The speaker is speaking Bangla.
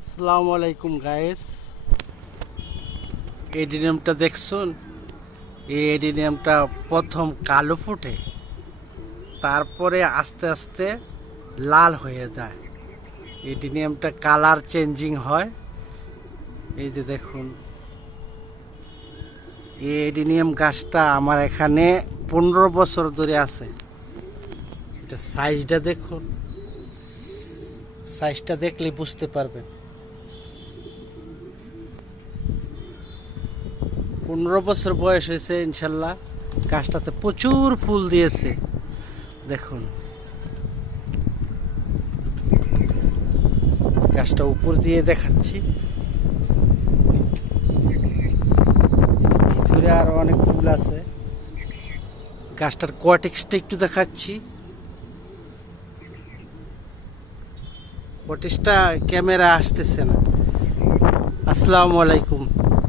আসসালামু আলাইকুম গাইস। এডিনিয়ামটা দেখছুন? এই এডিনিয়ামটা প্রথম কালো ফুটে, তারপরে আস্তে আস্তে লাল হয়ে যায়। এডিনিয়ামটা কালার চেঞ্জিং হয়। এই যে দেখুন, এই এডিনিয়াম গাছটা আমার এখানে 15 বছর ধরে আছে। এটা সাইজটা দেখুন, সাইজটা দেখলে বুঝতে পারবেন। 15 বছর বয়স হয়েছে ইনশাল্লাহ। গাছটাতে প্রচুর ফুল দিয়েছে। দেখুন, গাছটা উপর দিয়ে দেখাচ্ছি, ভিতরে আরো অনেক ফুল আছে। গাছটার কোয়াটিক্সটা একটু দেখাচ্ছি। কোয়াটিক্সটা ক্যামেরা আসতেছে না। আসসালামু আলাইকুম।